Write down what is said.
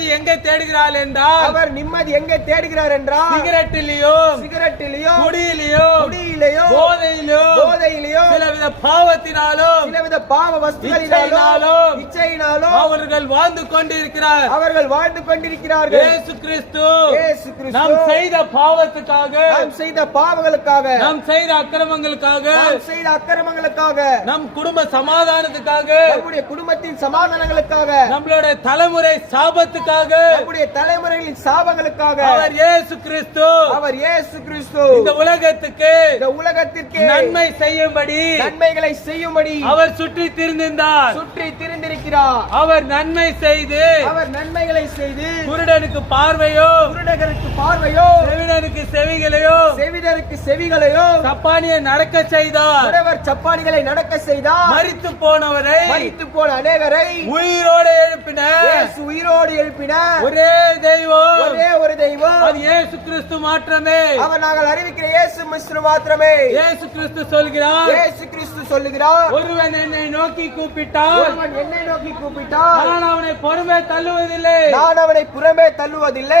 நிம்மதி எங்கே தேடுகிறாள் என்றால் அவர் நிம்மதி எங்கே தேடுகிறார் என்றால் சிகரெட்டிலேயோ குடியிலையும் குடியிலேயோ சிலவித பாவத்தினாலும் சிலவித பாவ வஸ்துகளினாலோ இச்சையினாலும் இச்சையினாலோ அவர்கள் வாழ்ந்து கொண்டிருக்கிறார். அவர்கள் வாழ்ந்து கொண்டிருக்கிறார்கள். இயேசு கிறிஸ்து இயேசு கிறிஸ்து. நாம் செய்த பாவத்துக்காக நாம் செய்த பாவங்களுக்காக நாம் செய்த அக்கிரமங்களுக்காக நாம் செய்த அக்கிரமங்களுக்காக நம் குடும்ப சமாதானத்துக்காக நம்முடைய குடும்பத்தின் சமாதானங்களுக்காக நம்மளுடைய தலைமுறை சாபத்துக்காக நம்முடைய தலைமுறைகளின் சாபங்களுக்காக அவர் இயேசு கிறிஸ்து. அவர் இயேசு கிறிஸ்து. இந்த உலகத்துக்கு இந்த உலகத்திற்கு நன்மை செய்யும்படி நன்மைகளை செய்யும்படி அவர் சுற்றி திரிந்திருந்தார். சுற்றி திரிந்திருக்கிறார். அவர் நன்மை செய்து அவர் நன்மைகளை செய்து குருடனுக்கு பார்வையோ குருடர்களுக்கு பார்வையோ செவிடனுக்கு செவிகளையோ செவிடருக்கு செவிகளையோ சப்பானியை நடக்க செய்தார். உழவர் சப்பானிகளை நடக்க செய்தார். மரித்து போனவரை மரித்து போன அநேகரை உயிரோடு எழுப்பினார் உயிரோடு எழுப்பினார் ஒரே தெய்வம். ஒரே ஒரு தெய்வம். அது இயேசு கிறிஸ்து மாற்றமே அவர் நாங்கள் அறிவிக்கிற இயேசு மிஸ்ரு மாத்திரமே. இயேசு கிறிஸ்து சொல்கிறார். இயேசு கிறிஸ்து சொல்லுகிறார். ஒருவன் என்னை நோக்கி கூப்பிட்டால் ஒருவன் என்னை நோக்கி கூப்பிட்டார் நான் அவனை பொறுமை தள்ளுவதில்லை. நான் அவனை புறமே தள்ளுவதில்லை.